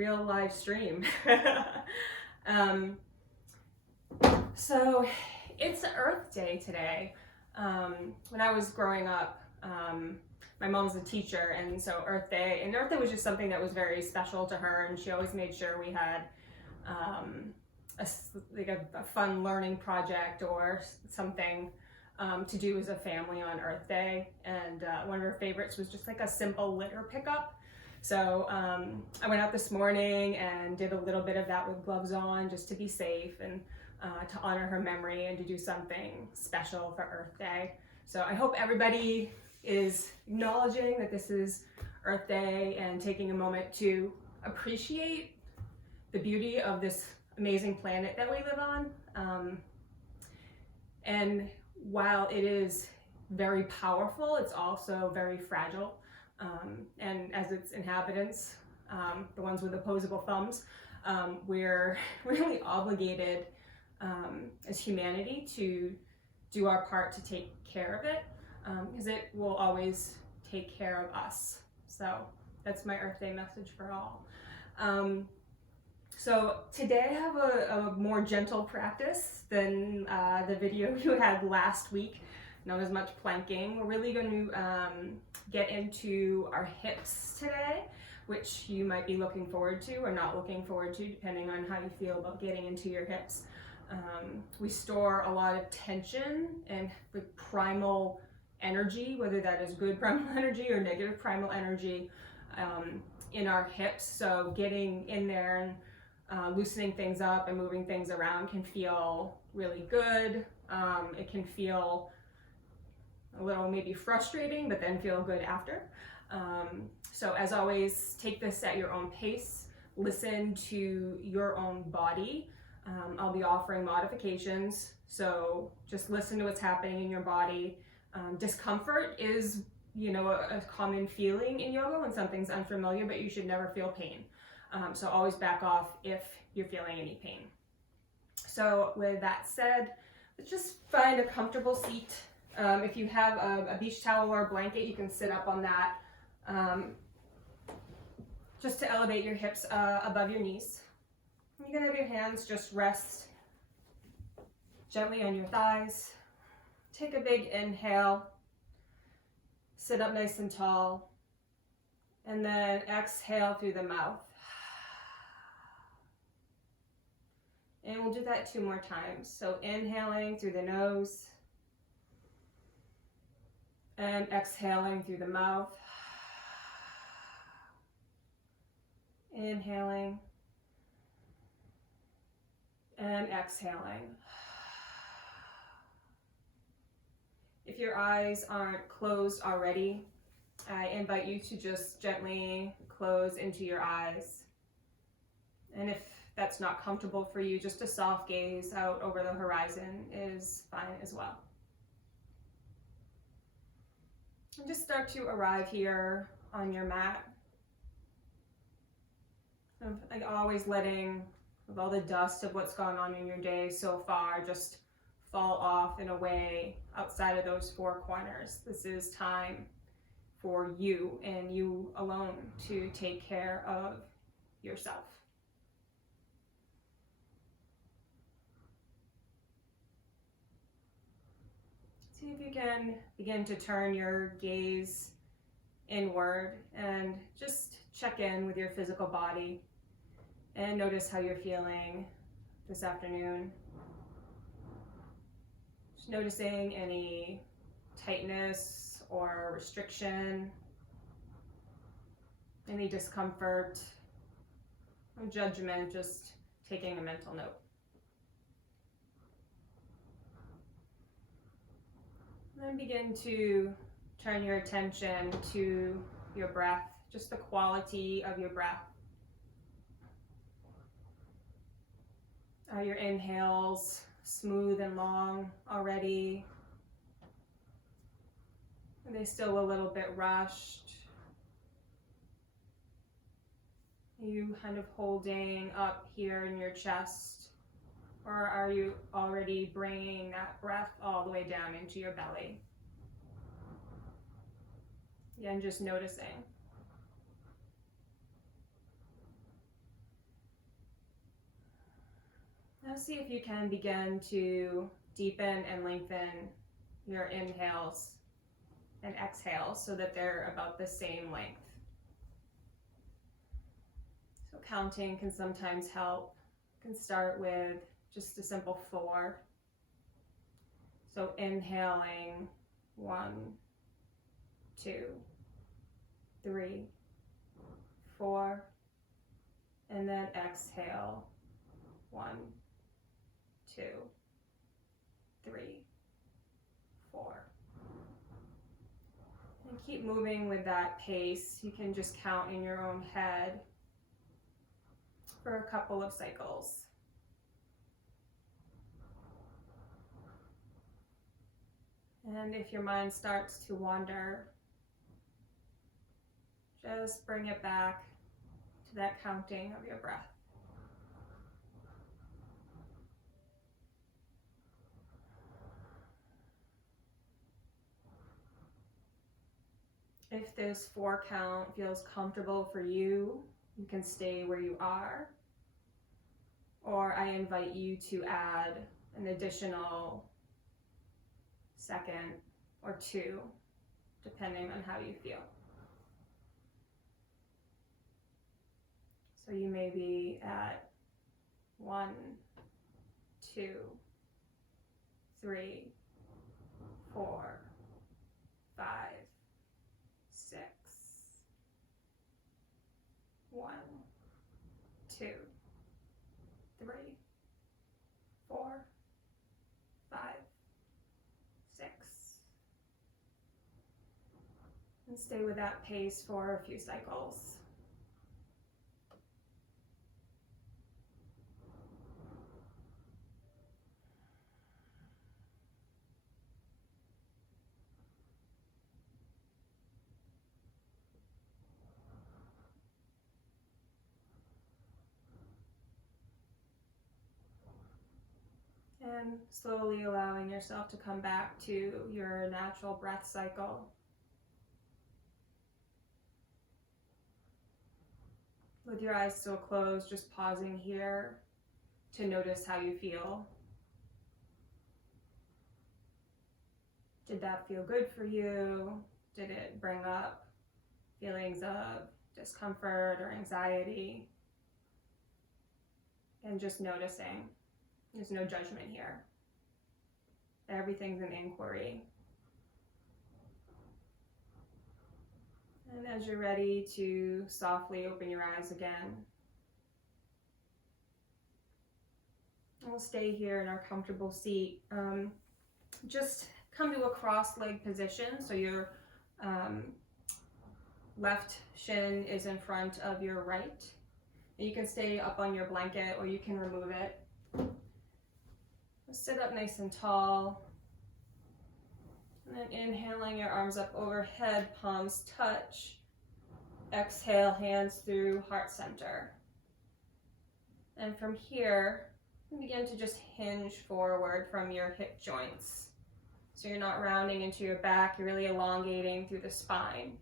real live stream. So it's Earth Day today. When I was growing up, my mom's a teacher, and so Earth Day was just something that was very special to her, and she always made sure we had a fun learning project or something to do as a family on Earth Day. And one of her favorites was just like a simple litter pickup. So I went out this morning and did a little bit of that with gloves on, just to be safe and to honor her memory and to do something special for Earth Day. So I hope everybody is acknowledging that this is Earth Day and taking a moment to appreciate the beauty of this amazing planet that we live on. And while it is very powerful, it's also very fragile. And as its inhabitants, the ones with opposable thumbs, we're really obligated as humanity to do our part to take care of it, because it will always take care of us. So that's my Earth Day message for all. So today I have a more gentle practice than the video you had last week. Not as much planking. We're really going to get into our hips today, which you might be looking forward to or not looking forward to, depending on how you feel about getting into your hips. We store a lot of tension and the primal energy, whether that is good primal energy or negative primal energy, in our hips. So getting in there and loosening things up and moving things around can feel really good. It can feel a little maybe frustrating, but then feel good after. So as always, take this at your own pace. Listen to your own body. I'll be offering modifications, so just listen to what's happening in your body. Discomfort is, a common feeling in yoga when something's unfamiliar, but you should never feel pain. So always back off if you're feeling any pain. So with that said, let's just find a comfortable seat. If you have a beach towel or a blanket, you can sit up on that, just to elevate your hips above your knees. You can have your hands just rest gently on your thighs. Take a big inhale, sit up nice and tall, and then exhale through the mouth. And we'll do that 2 more times. So inhaling through the nose and exhaling through the mouth. Inhaling and exhaling. If your eyes aren't closed already, I invite you to just gently close into your eyes. And if that's not comfortable for you, just a soft gaze out over the horizon is fine as well. And just start to arrive here on your mat. Like always letting all the dust of what's gone on in your day so far just fall off and away outside of those 4 corners. This is time for you and you alone to take care of yourself. See if you can begin to turn your gaze inward and just check in with your physical body and notice how you're feeling this afternoon. Just noticing any tightness or restriction, any discomfort, no judgment, just taking a mental note. Then begin to turn your attention to your breath, just the quality of your breath. Are your inhales smooth and long already? Are they still a little bit rushed? Are you kind of holding up here in your chest? Or are you already bringing that breath all the way down into your belly? Again, just noticing. Let's see if you can begin to deepen and lengthen your inhales and exhales so that they're about the same length. So counting can sometimes help. You can start with just a simple 4. So inhaling 1, 2, 3, 4, and then exhale 1, 2, 3, 4. And keep moving with that pace. You can just count in your own head for a couple of cycles. And if your mind starts to wander, just bring it back to that counting of your breath. If this 4 count feels comfortable for you, you can stay where you are, or I invite you to add an additional second or 2, depending on how you feel. So you may be at 1, 2, 3, 4, 5, 6, 1, 2, 3, 4, 5, 6. And stay with that pace for a few cycles. And slowly allowing yourself to come back to your natural breath cycle. With your eyes still closed, just pausing here to notice how you feel. Did that feel good for you? Did it bring up feelings of discomfort or anxiety? And just noticing. There's no judgment here. Everything's an inquiry. And as you're ready to softly open your eyes again, we'll stay here in our comfortable seat. Just come to a cross-leg position, so your left shin is in front of your right. And you can stay up on your blanket or you can remove it. Sit up nice and tall. And then inhaling, your arms up overhead, palms touch. Exhale, hands through heart center. And from here, begin to just hinge forward from your hip joints. So you're not rounding into your back, you're really elongating through the spine.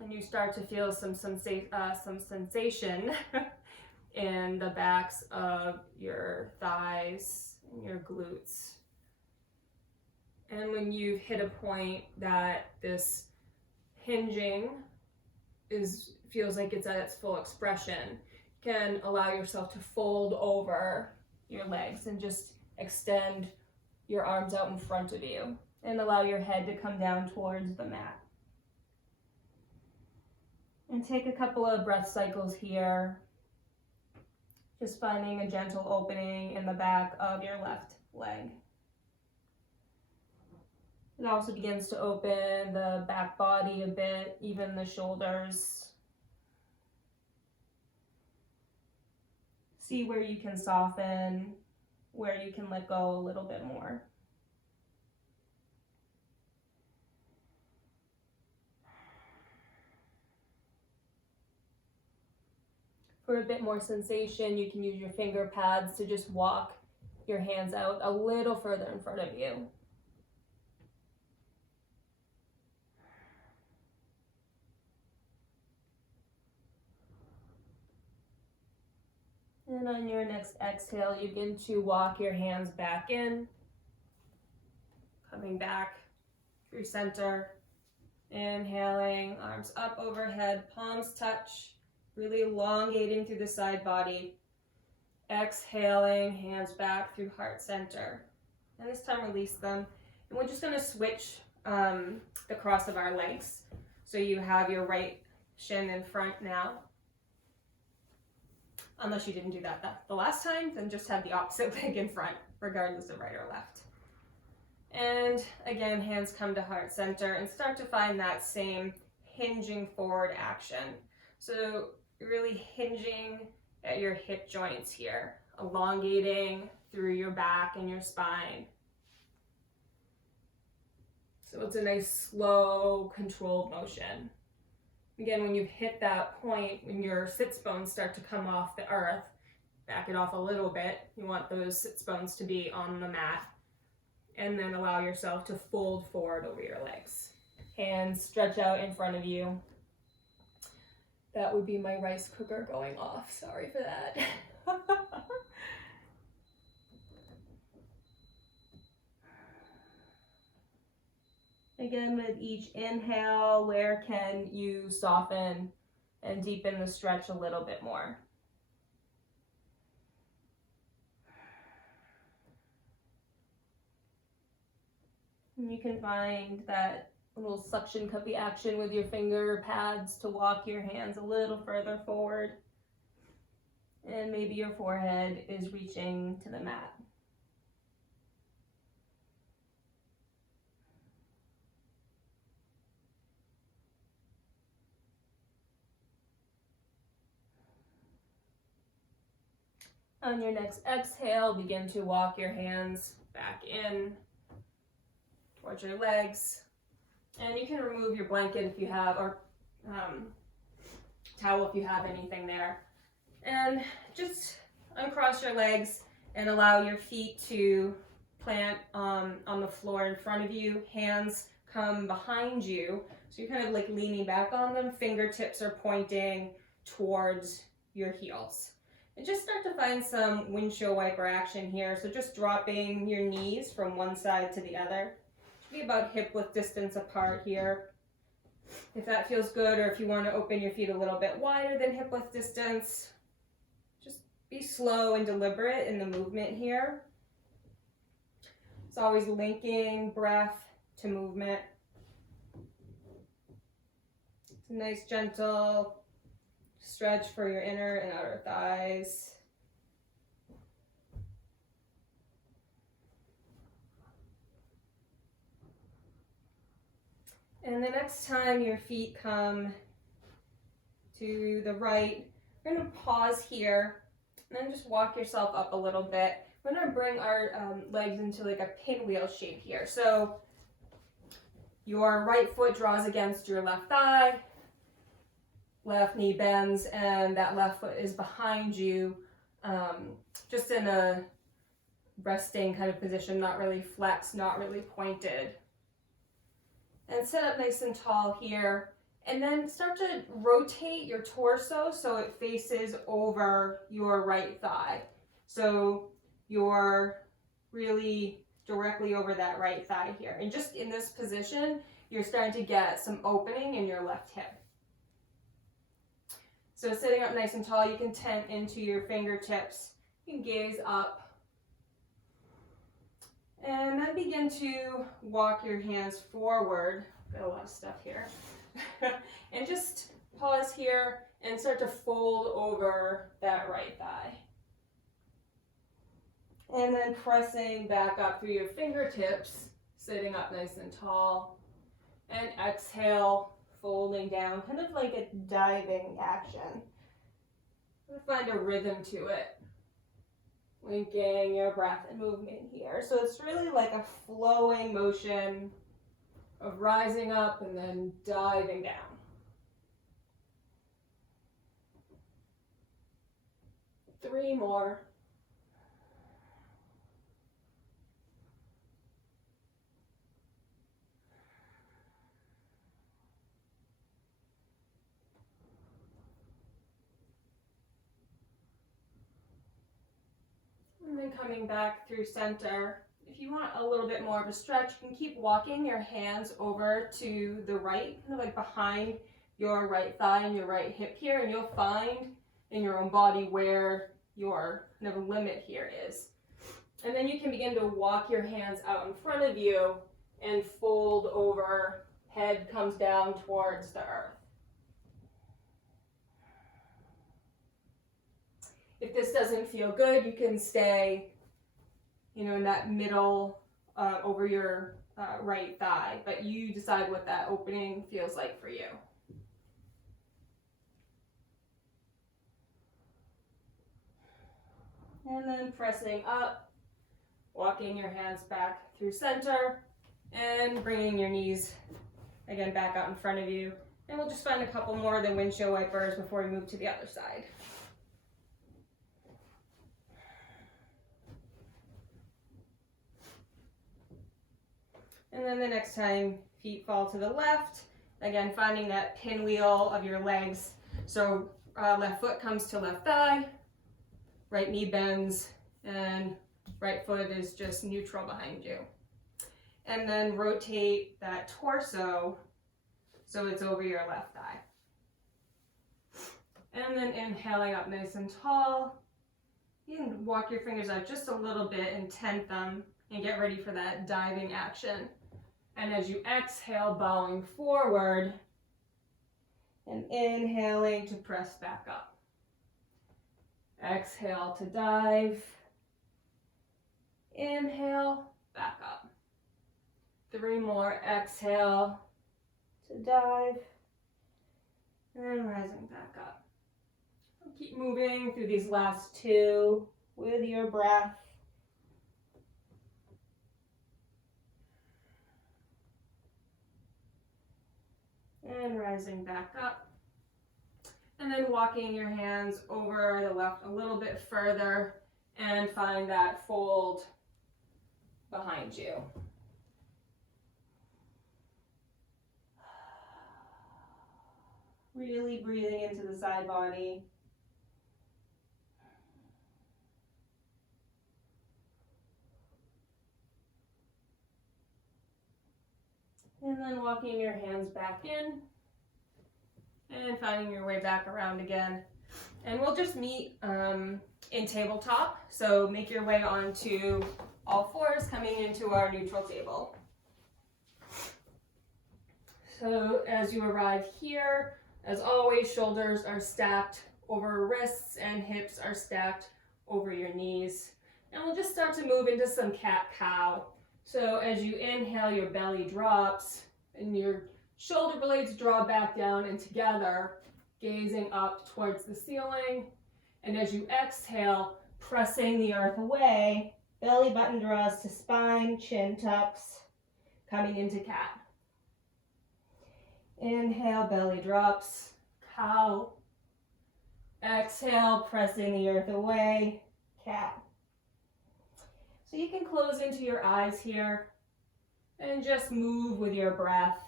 And you start to feel some sensation in the backs of your thighs and your glutes. And when you've hit a point that this hinging feels like it's at its full expression, you can allow yourself to fold over your legs and just extend your arms out in front of you and allow your head to come down towards the mat. And take a couple of breath cycles here, just finding a gentle opening in the back of your left leg. It also begins to open the back body a bit, even the shoulders. See where you can soften, where you can let go a little bit more. For a bit more sensation, you can use your finger pads to just walk your hands out a little further in front of you. And on your next exhale, you begin to walk your hands back in, coming back through center. Inhaling, arms up overhead, palms touch, really elongating through the side body. Exhaling, hands back through heart center. And this time release them. And we're just going to switch the cross of our legs. So you have your right shin in front now. Unless you didn't do that the last time, then just have the opposite leg in front, regardless of right or left. And again, hands come to heart center and start to find that same hinging forward action. So really hinging at your hip joints here, elongating through your back and your spine. So it's a nice, slow, controlled motion. Again, when you hit that point, when your sits bones start to come off the earth, back it off a little bit. You want those sits bones to be on the mat. And then allow yourself to fold forward over your legs. Hands stretch out in front of you. That would be my rice cooker going off. Sorry for that. Again, with each inhale, where can you soften and deepen the stretch a little bit more? And you can find that little suction cuppy action with your finger pads to walk your hands a little further forward. And maybe your forehead is reaching to the mat. On your next exhale, begin to walk your hands back in towards your legs. And you can remove your blanket if you have, or towel if you have anything there. And just uncross your legs and allow your feet to plant on the floor in front of you. Hands come behind you. So you're kind of like leaning back on them. Fingertips are pointing towards your heels. And just start to find some windshield wiper action here. So just dropping your knees from one side to the other. Be about hip width distance apart here. If that feels good, or if you want to open your feet a little bit wider than hip width distance, just be slow and deliberate in the movement here. It's always linking breath to movement. It's a nice gentle stretch for your inner and outer thighs. And the next time your feet come to the right, we're going to pause here and then just walk yourself up a little bit. We're going to bring our legs into like a pinwheel shape here. So your right foot draws against your left thigh, left knee bends, and that left foot is behind you, just in a resting kind of position, not really flexed, not really pointed. And sit up nice and tall here, and then start to rotate your torso so it faces over your right thigh. So you're really directly over that right thigh here. And just in this position, you're starting to get some opening in your left hip. So sitting up nice and tall, you can tent into your fingertips. You can gaze up. And then begin to walk your hands forward. Got a lot of stuff here. And just pause here and start to fold over that right thigh. And then pressing back up through your fingertips, sitting up nice and tall. And exhale, folding down, kind of like a diving action. Find a rhythm to it. Linking your breath and movement here. So it's really like a flowing motion of rising up and then diving down. Three more. coming back through center. If you want a little bit more of a stretch, you can keep walking your hands over to the right, kind of like behind your right thigh and your right hip here, and you'll find in your own body where your kind of limit here is. And then you can begin to walk your hands out in front of you and fold over, head comes down towards the earth. If this doesn't feel good, you can stay, in that middle over your right thigh, but you decide what that opening feels like for you. And then pressing up, walking your hands back through center, and bringing your knees again back out in front of you. And we'll just find a couple more of the windshield wipers before we move to the other side. And then the next time, feet fall to the left. Again, finding that pinwheel of your legs. So left foot comes to left thigh, right knee bends, and right foot is just neutral behind you. And then rotate that torso so it's over your left thigh. And then inhaling up nice and tall. You can walk your fingers out just a little bit and tent them and get ready for that diving action. And as you exhale, bowing forward and inhaling to press back up. Exhale to dive. Inhale, back up. 3 more, exhale to dive. And rising back up. Keep moving through these last 2 with your breath. And rising back up. And then walking your hands over the left a little bit further and find that fold behind you. Really breathing into the side body. And then walking your hands back in and finding your way back around again. And we'll just meet in tabletop. So make your way onto all fours, coming into our neutral table. So as you arrive here, as always, shoulders are stacked over wrists and hips are stacked over your knees. And we'll just start to move into some cat-cow. So as you inhale, your belly drops and your shoulder blades draw back down and together, gazing up towards the ceiling. And as you exhale, pressing the earth away, belly button draws to spine, chin tucks, coming into cat. Inhale, belly drops, cow. Exhale, pressing the earth away, cat. So you can close into your eyes here and just move with your breath.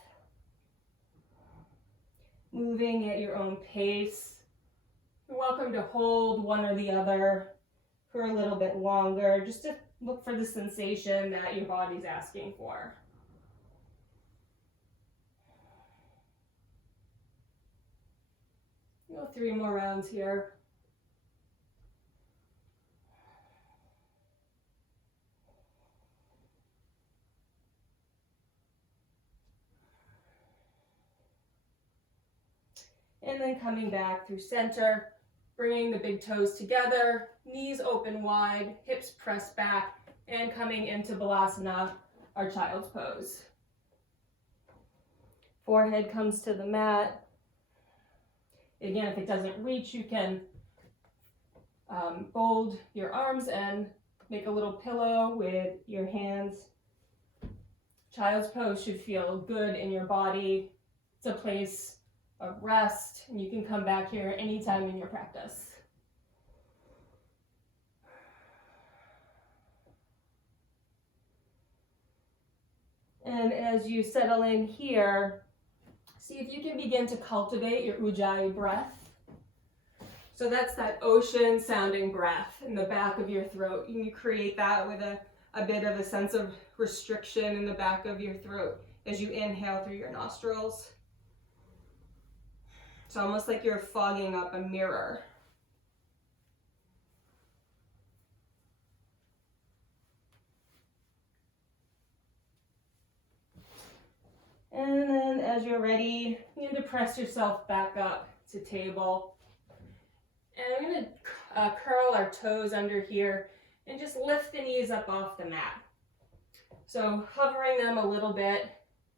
Moving at your own pace. You're welcome to hold one or the other for a little bit longer, just to look for the sensation that your body's asking for. Go 3 more rounds here. And then coming back through center, bringing the big toes together, knees open wide, hips pressed back, and coming into Balasana, our child's pose. Forehead comes to the mat. Again, if it doesn't reach, you can fold your arms and make a little pillow with your hands. Child's pose should feel good in your body. It's a place of rest, and you can come back here anytime in your practice. And as you settle in here, see if you can begin to cultivate your Ujjayi breath. So that's that ocean sounding breath in the back of your throat. You create that with a bit of a sense of restriction in the back of your throat as you inhale through your nostrils. It's almost like you're fogging up a mirror. And then as you're ready, you need to press yourself back up to table. And I'm going to curl our toes under here and just lift the knees up off the mat. So hovering them a little bit,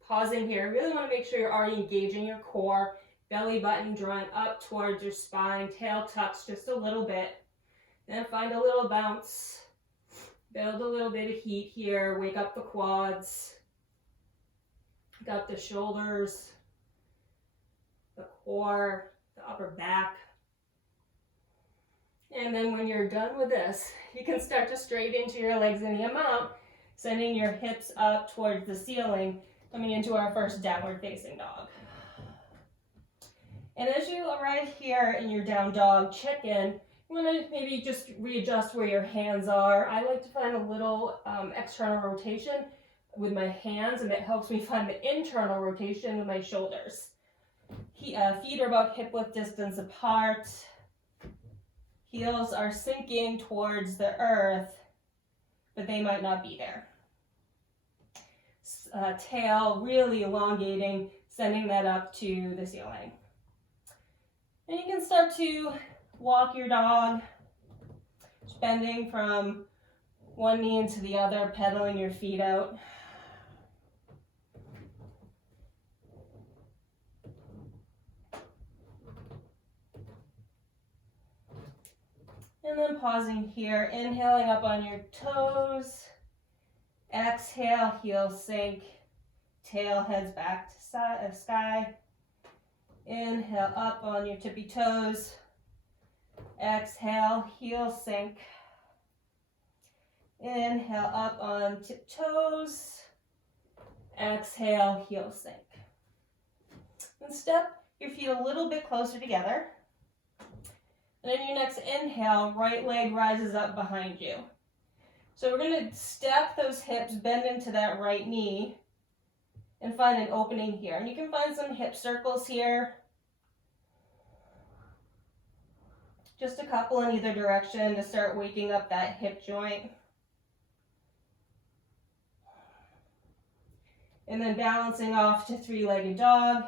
pausing here. Really want to make sure you're already engaging your core, belly button drawn up towards your spine, tail tucks just a little bit. Then find a little bounce, build a little bit of heat here, wake up the quads, wake up the shoulders, the core, the upper back. And then when you're done with this, you can start to straighten into your legs any amount, sending your hips up towards the ceiling, coming into our first downward facing dog. And as you arrive here in your down dog, check in. You want to maybe just readjust where your hands are. I like to find a little external rotation with my hands, and it helps me find the internal rotation with my shoulders. Feet are about hip width distance apart. Heels are sinking towards the earth, but they might not be there. Tail really elongating, sending that up to the ceiling. And you can start to walk your dog, bending from one knee into the other, pedaling your feet out. And then pausing here, inhaling up on your toes. Exhale, heels sink, tail heads back to sky. Inhale up on your tippy toes. Exhale, heels sink. Inhale up on tiptoes. Exhale, heels sink. And step your feet a little bit closer together. And then your next inhale, right leg rises up behind you. So we're going to step those hips, bend into that right knee, and find an opening here. And you can find some hip circles here. Just a couple in either direction to start waking up that hip joint. And then balancing off to three-legged dog.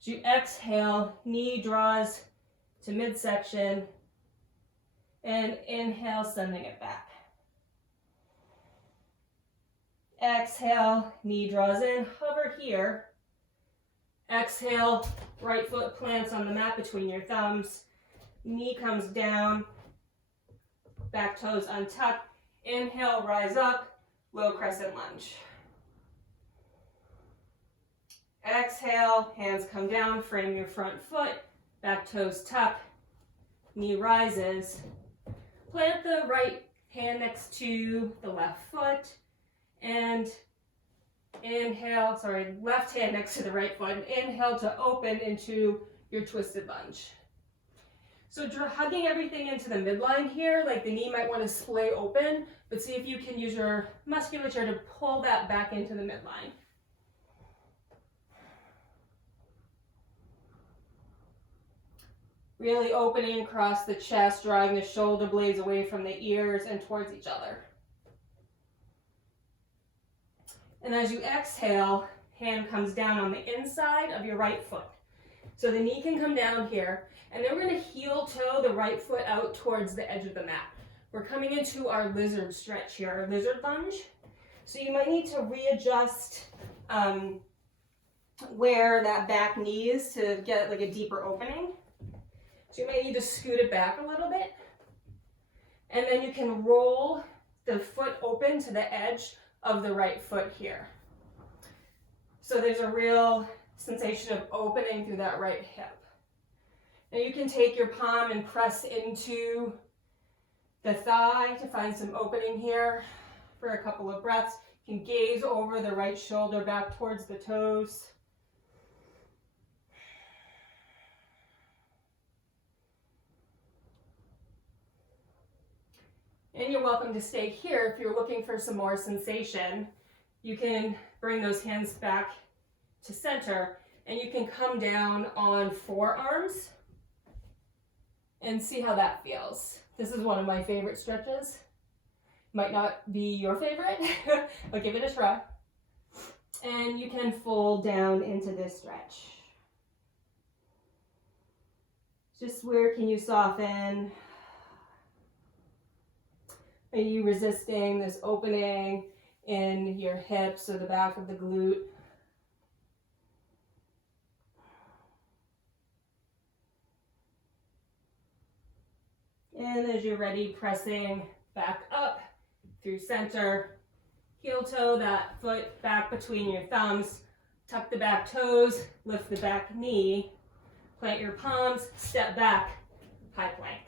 As you exhale, knee draws to midsection, and inhale, sending it back. Exhale, knee draws in, hover here. Exhale, right foot plants on the mat between your thumbs. Knee comes down, back toes untucked. Inhale, rise up, low crescent lunge. Exhale, hands come down, frame your front foot, back toes tuck, knee rises. Plant the right hand next to the left foot, and inhale, left hand next to the right foot, and inhale to open into your twisted lunge. So hugging everything into the midline here, like the knee might want to splay open, but see if you can use your musculature to pull that back into the midline. Really opening across the chest, drawing the shoulder blades away from the ears and towards each other. And as you exhale, hand comes down on the inside of your right foot. So the knee can come down here, and then we're going to heel toe the right foot out towards the edge of the mat. We're coming into our lizard stretch here, our lizard lunge. So you might need to readjust where that back knee is to get like a deeper opening. So you might need to scoot it back a little bit. And then you can roll the foot open to the edge of the right foot here. So there's a real sensation of opening through that right hip. Now you can take your palm and press into the thigh to find some opening here for a couple of breaths. You can gaze over the right shoulder back towards the toes. And you're welcome to stay here if you're looking for some more sensation. You can bring those hands back to center and you can come down on forearms and see how that feels. This is one of my favorite stretches. Might not be your favorite, but give it a try. And you can fold down into this stretch. Just where can you soften? Are you resisting this opening in your hips or the back of the glute? And as you're ready, pressing back up through center, heel toe that foot back between your thumbs, tuck the back toes, lift the back knee, plant your palms, step back, high plank.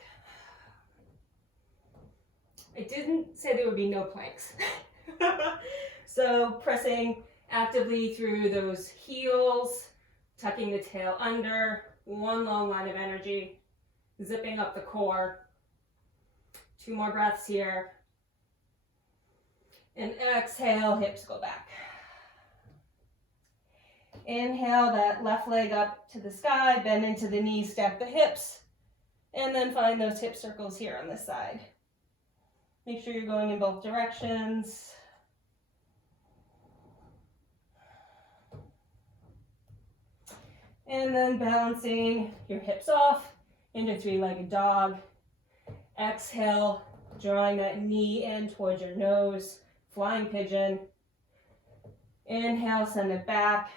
I didn't say there would be no planks. So pressing actively through those heels, tucking the tail under, one long line of energy, zipping up the core. 2 more breaths here. And exhale, hips go back. Inhale that left leg up to the sky, bend into the knees, stack the hips, and then find those hip circles here on this side. Make sure you're going in both directions. And then balancing your hips off into 3-legged dog. Exhale, drawing that knee in towards your nose, flying pigeon. Inhale, send it back.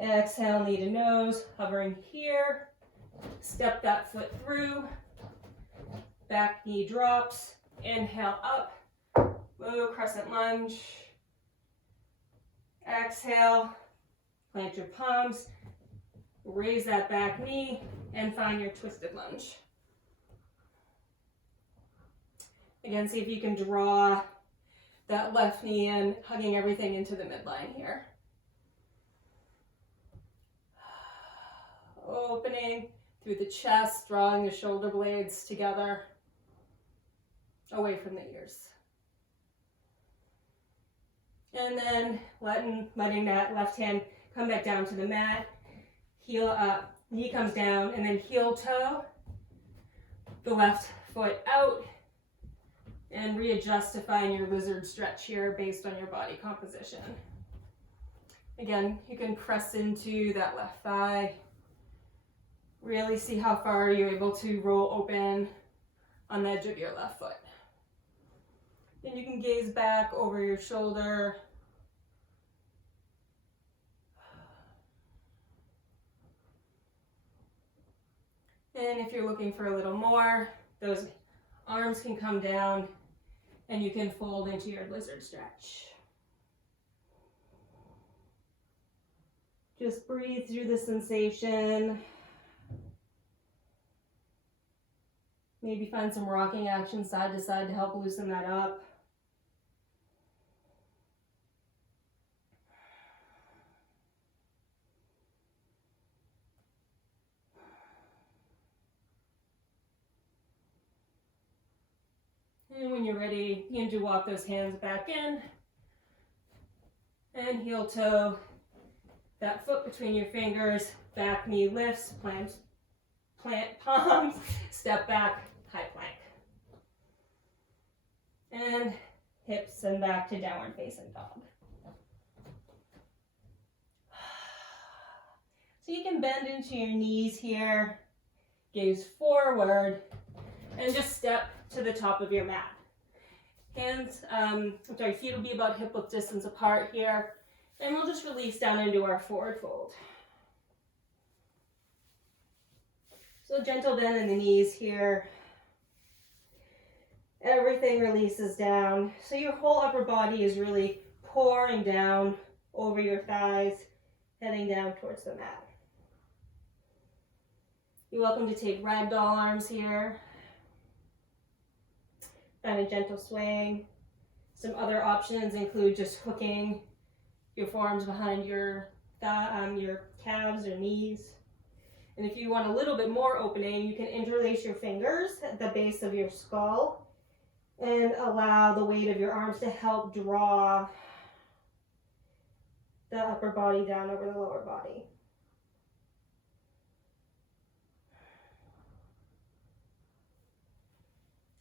Exhale, knee to nose, hovering here. Step that foot through. Back knee drops. Inhale up. Low crescent lunge. Exhale, plant your palms. Raise that back knee and find your twisted lunge. Again, see if you can draw that left knee in, hugging everything into the midline here. Opening through the chest, drawing the shoulder blades together, away from the ears. And then letting that left hand come back down to the mat, heel up, knee comes down, and then heel toe, the left foot out, and readjust to find your lizard stretch here based on your body composition. Again, you can press into that left thigh. Really see how far you're able to roll open on the edge of your left foot. Then you can gaze back over your shoulder. And if you're looking for a little more, those arms can come down and you can fold into your lizard stretch. Just breathe through the sensation. Maybe find some rocking action side to side to help loosen that up. And when you're ready, begin to walk those hands back in. And heel toe, that foot between your fingers, back knee lifts, plant palms, step back, high plank. And hips and back to downward facing dog. So you can bend into your knees here, gaze forward, and just step to the top of your mat. Hands, feet will be about hip width distance apart here, and we'll just release down into our forward fold. So gentle bend in the knees here. Everything releases down. So your whole upper body is really pouring down over your thighs, heading down towards the mat. You're welcome to take ragdoll arms here. Find a gentle swing. Some other options include just hooking your forearms behind your calves or knees. And if you want a little bit more opening, you can interlace your fingers at the base of your skull and allow the weight of your arms to help draw the upper body down over the lower body.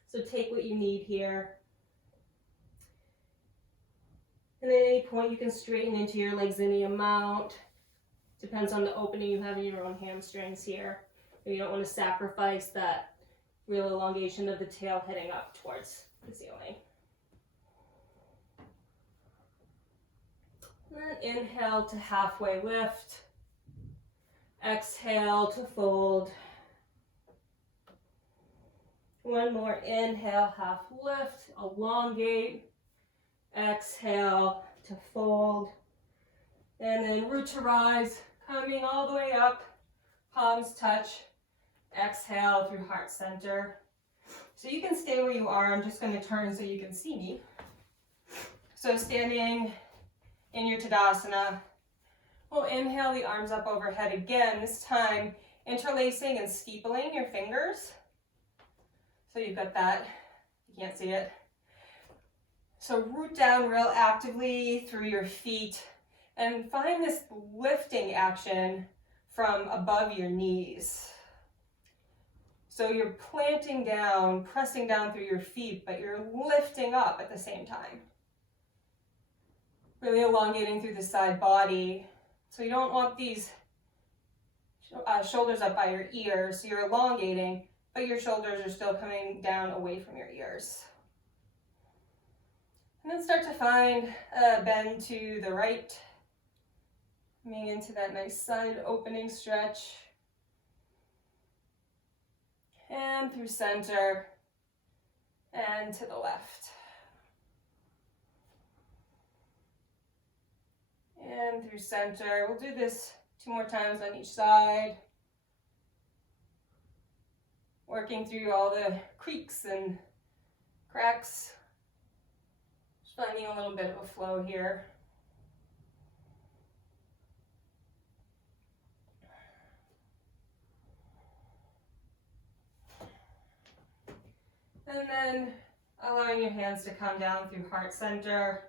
So take what you need here. And at any point you can straighten into your legs any amount. Depends on the opening you have in your own hamstrings here. You don't want to sacrifice that real elongation of the tail heading up towards the ceiling. And then inhale to halfway lift. Exhale to fold. One more inhale, half lift, elongate. Exhale to fold. And then root to rise, coming all the way up. Palms touch. Exhale through heart center. So you can stay where you are. I'm just going to turn so you can see me. So standing in your Tadasana, we'll inhale the arms up overhead again, this time interlacing and steepling your fingers. So you've got that, you can't see it. So root down real actively through your feet and find this lifting action from above your knees. So you're planting down, pressing down through your feet, but you're lifting up at the same time. Really elongating through the side body. So you don't want these shoulders up by your ears, so you're elongating, but your shoulders are still coming down away from your ears. And then start to find a bend to the right, coming into that nice side opening stretch. And through center and to the left. And through center. We'll do this 2 more times on each side. Working through all the creaks and cracks. Just finding a little bit of a flow here. And then allowing your hands to come down through heart center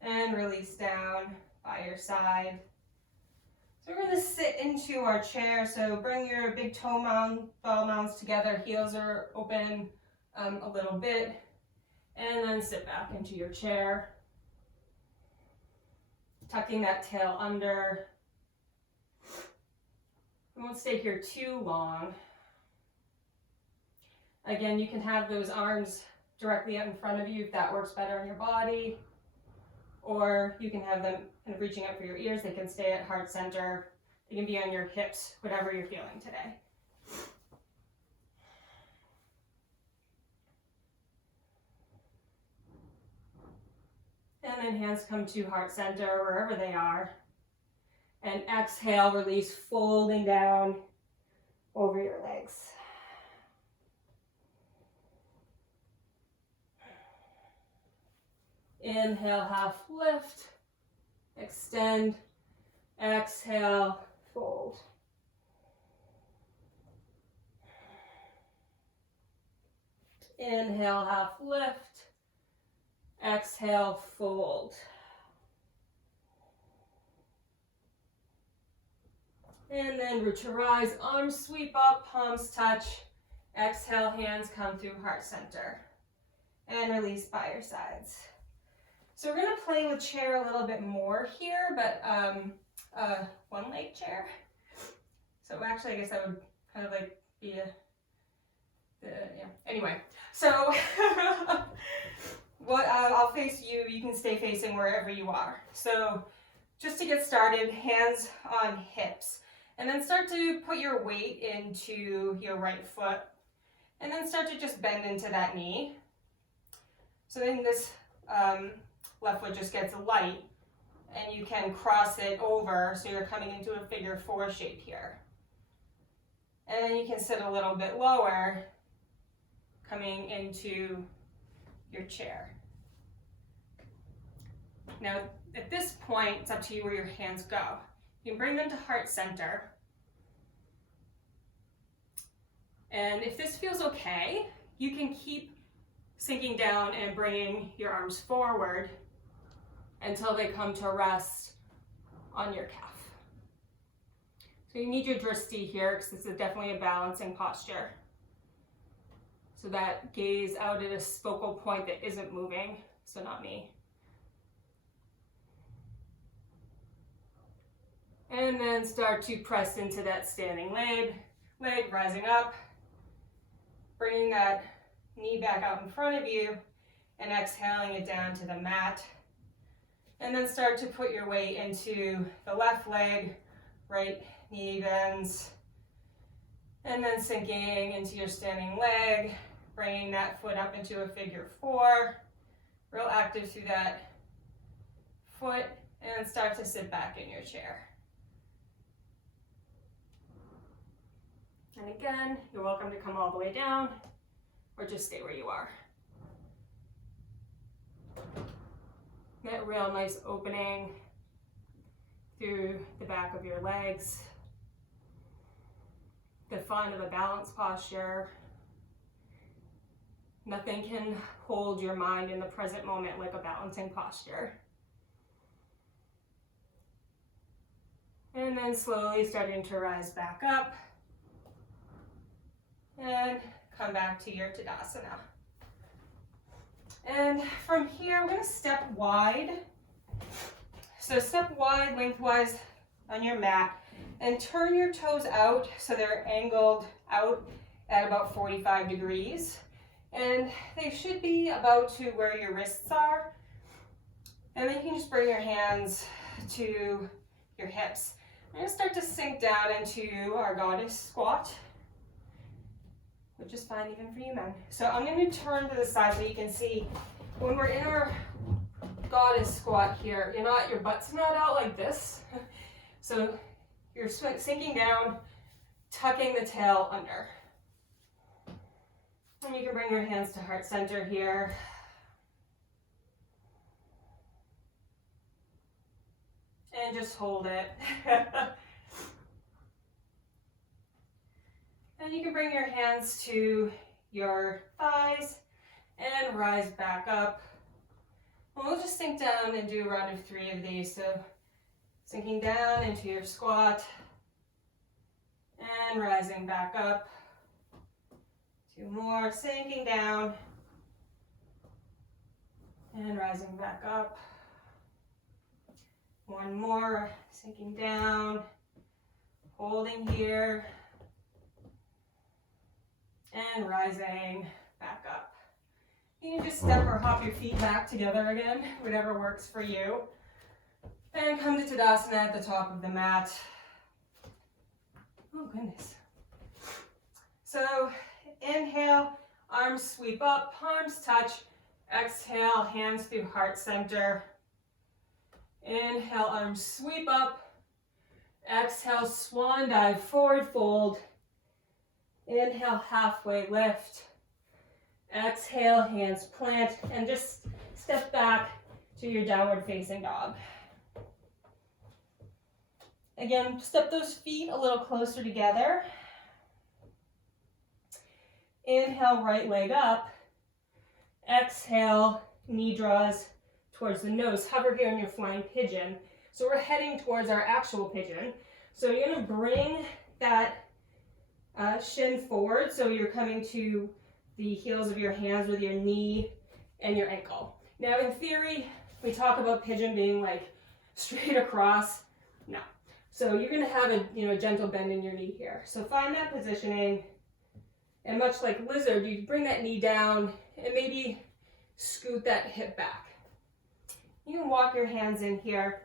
and release down by your side. So we're going to sit into our chair. So bring your big toe ball mounds together. Heels are open a little bit. And then sit back into your chair. Tucking that tail under. We won't stay here too long. Again, you can have those arms directly out in front of you if that works better on your body. Or you can have them kind of reaching up for your ears. They can stay at heart center. They can be on your hips, whatever you're feeling today. And then hands come to heart center, wherever they are. And exhale, release, folding down over your legs. Inhale, half lift, extend, exhale, fold. Inhale, half lift, exhale, fold. And then root to rise, arms sweep up, palms touch. Exhale, hands come through heart center. And release by your sides. So we're going to play with chair a little bit more here, but one leg chair. So actually, I guess that would kind of like be yeah. Anyway, so I'll face you. You can stay facing wherever you are. So just to get started, hands on hips. And then start to put your weight into your right foot. And then start to just bend into that knee. So then this left foot just gets light, and you can cross it over, so you're coming into a figure 4 shape here. And then you can sit a little bit lower, coming into your chair. Now, at this point, it's up to you where your hands go. You can bring them to heart center, And if this feels okay, you can keep sinking down and bringing your arms forward until they come to rest on your calf. So you need your drishti here because this is definitely a balancing posture. So that gaze out at a focal point that isn't moving, so not me. And then start to press into that standing leg, rising up, bringing that knee back out in front of you and exhaling it down to the mat. And then start to put your weight into the left leg, right knee bends, and then sinking into your standing leg, bringing that foot up into a figure four, real active through that foot, and then start to sit back in your chair. And again, you're welcome to come all the way down or just stay where you are. That real nice opening through the back of your legs. The fun of a balanced posture. Nothing can hold your mind in the present moment like a balancing posture. And then slowly starting to rise back up. And come back to your Tadasana. And from here, we're gonna step wide. So step wide, lengthwise on your mat, and turn your toes out so they're angled out at about 45 degrees. And they should be about to where your wrists are. And then you can just bring your hands to your hips. We're gonna start to sink down into our goddess squat, which is fine even for you men. So I'm going to turn to the side so you can see when we're in our goddess squat here, your butt's not out like this. So you're sinking down, tucking the tail under. And you can bring your hands to heart center here. And just hold it. And you can bring your hands to your thighs and rise back up. And we'll just sink down and do a round of 3 of these. So sinking down into your squat and rising back up. 2 more, sinking down and rising back up. 1 more, sinking down, holding here. And rising back up. You can just step or hop your feet back together again, whatever works for you. And come to Tadasana at the top of the mat. Oh goodness. So inhale, arms sweep up, palms touch. Exhale, hands through heart center. Inhale, arms sweep up. Exhale, swan dive, forward fold. Inhale, halfway lift. Exhale, hands plant, and just step back to your downward facing dog. Again, step those feet a little closer together. Inhale, right leg up. Exhale, knee draws towards the nose. Hover here in your flying pigeon. So we're heading towards our actual pigeon. So you're gonna bring that shin forward, so you're coming to the heels of your hands with your knee and your ankle. Now in theory, we talk about pigeon being like straight across. No. So you're gonna have a gentle bend in your knee here. So find that positioning, and much like lizard, you bring that knee down and maybe scoot that hip back. You can walk your hands in here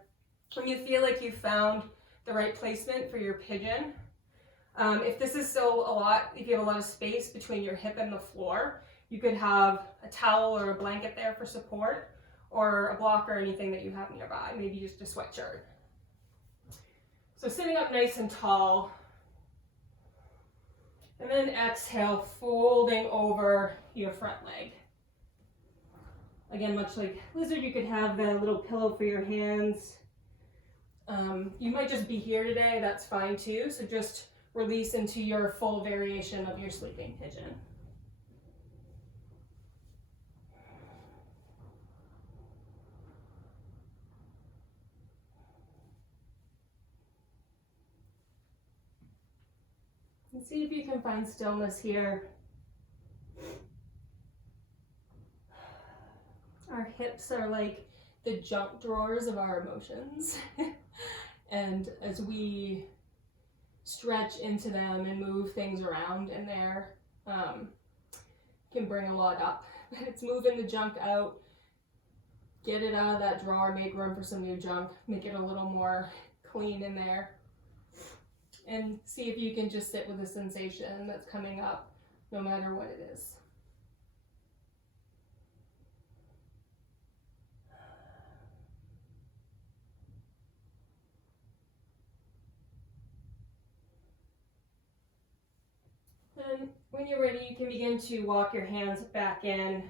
when you feel like you found the right placement for your pigeon. If this is still if you have a lot of space between your hip and the floor, you could have a towel or a blanket there for support, or a block or anything that you have nearby, maybe just a sweatshirt. So sitting up nice and tall, and then exhale, folding over your front leg. Again, much like lizard, you could have the little pillow for your hands. You might just be here today, that's fine too, so just release into your full variation of your sleeping pigeon. And see if you can find stillness here. Our hips are like the junk drawers of our emotions. And as we stretch into them and move things around in there, can bring a lot up. It's moving the junk out, get it out of that drawer, make room for some new junk, make it a little more clean in there. And see if you can just sit with the sensation that's coming up, no matter what it is. And when you're ready, you can begin to walk your hands back in.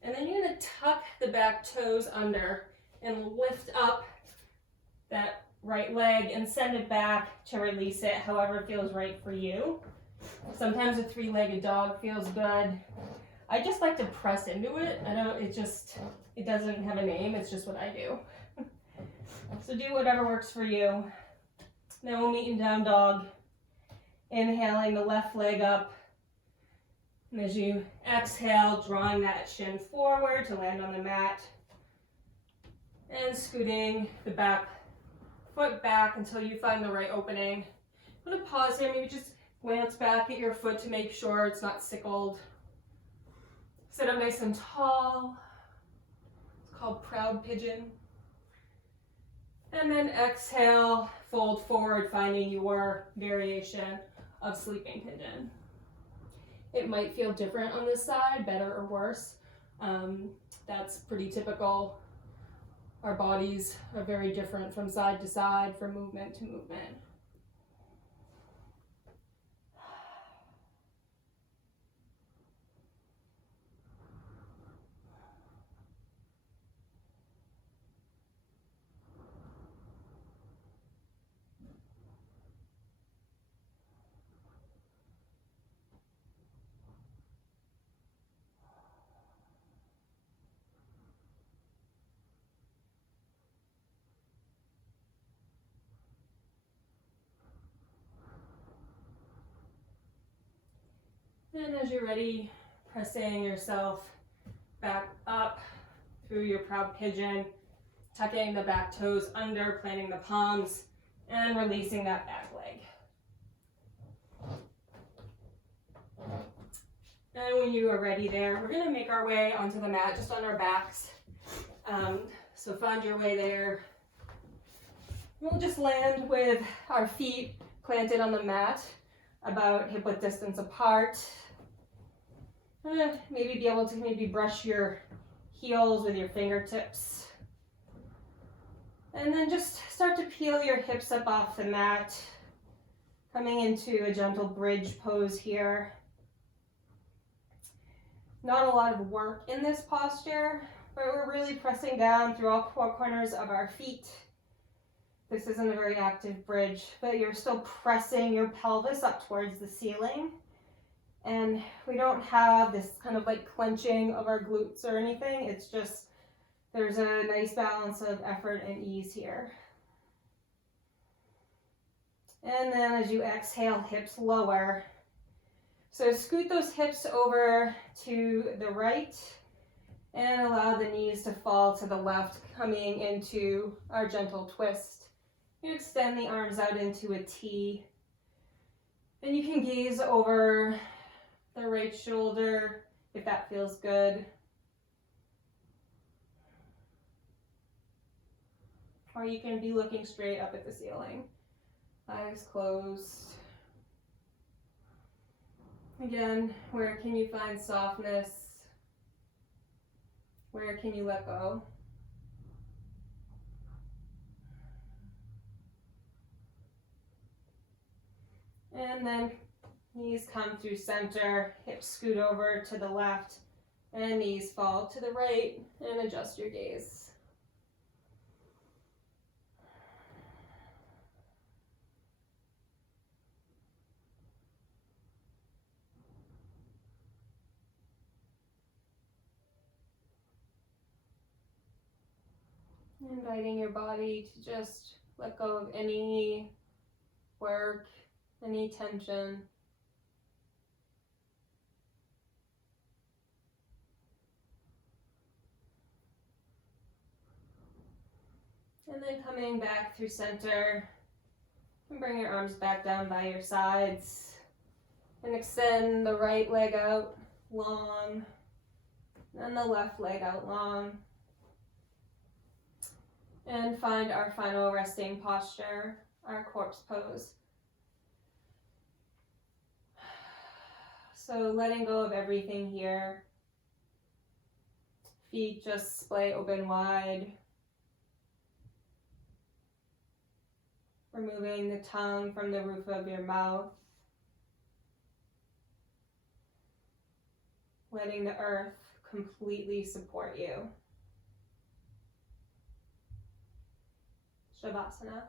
And then you're going to tuck the back toes under and lift up that right leg and send it back to release it however feels right for you. Sometimes a three-legged dog feels good. I just like to press into it. It doesn't have a name, it's just what I do. So do whatever works for you. Then we'll meet in down dog. Inhaling the left leg up. And as you exhale, drawing that shin forward to land on the mat. And scooting the back foot back until you find the right opening. I'm going to pause here, maybe just glance back at your foot to make sure it's not sickled. Sit up nice and tall. It's called proud pigeon. And then exhale, fold forward, finding your variation of sleeping pigeon. It might feel different on this side, better or worse. That's pretty typical. Our bodies are very different from side to side, from movement to movement. And as you're ready, pressing yourself back up through your proud pigeon, tucking the back toes under, planting the palms, and releasing that back leg. And when you are ready there, we're going to make our way onto the mat, just on our backs. So find your way there. We'll just land with our feet planted on the mat, about hip-width distance apart. Maybe be able to brush your heels with your fingertips. And then just start to peel your hips up off the mat, coming into a gentle bridge pose here. Not a lot of work in this posture, but we're really pressing down through all four corners of our feet. This isn't a very active bridge, but you're still pressing your pelvis up towards the ceiling. And we don't have this kind of like clenching of our glutes or anything. It's just, there's a nice balance of effort and ease here. And then as you exhale, hips lower. So scoot those hips over to the right and allow the knees to fall to the left, coming into our gentle twist. You extend the arms out into a T. And you can gaze over the right shoulder if that feels good. Or you can be looking straight up at the ceiling. Eyes closed. Again, where can you find softness? Where can you let go? And then knees come through center, hips scoot over to the left, and knees fall to the right, and adjust your gaze. Inviting your body to just let go of any work, any tension. And then coming back through center, and bring your arms back down by your sides and extend the right leg out long, and the left leg out long. And find our final resting posture, our corpse pose. So letting go of everything here. Feet just splay open wide. Removing the tongue from the roof of your mouth. Letting the earth completely support you. Shavasana.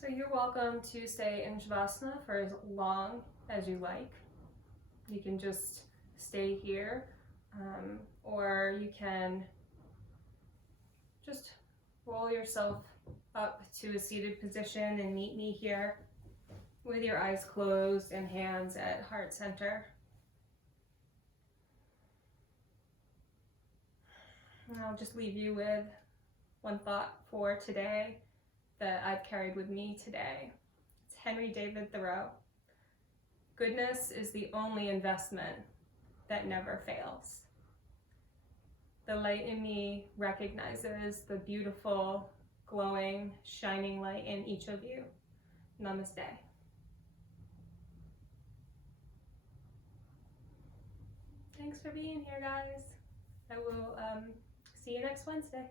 So you're welcome to stay in Shavasana for as long as you like. You can just stay here, or you can just roll yourself up to a seated position and meet me here with your eyes closed and hands at heart center. And I'll just leave you with one thought for today that I've carried with me today. It's Henry David Thoreau. Goodness is the only investment that never fails. The light in me recognizes the beautiful, glowing, shining light in each of you. Namaste. Thanks for being here, guys. I will see you next Wednesday.